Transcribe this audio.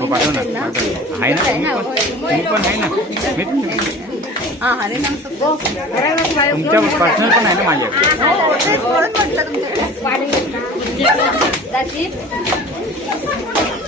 có bắt đâu nè hãy nè cũng con hãy nè biết không cho bắt nó cái này nó mà vậy That's it.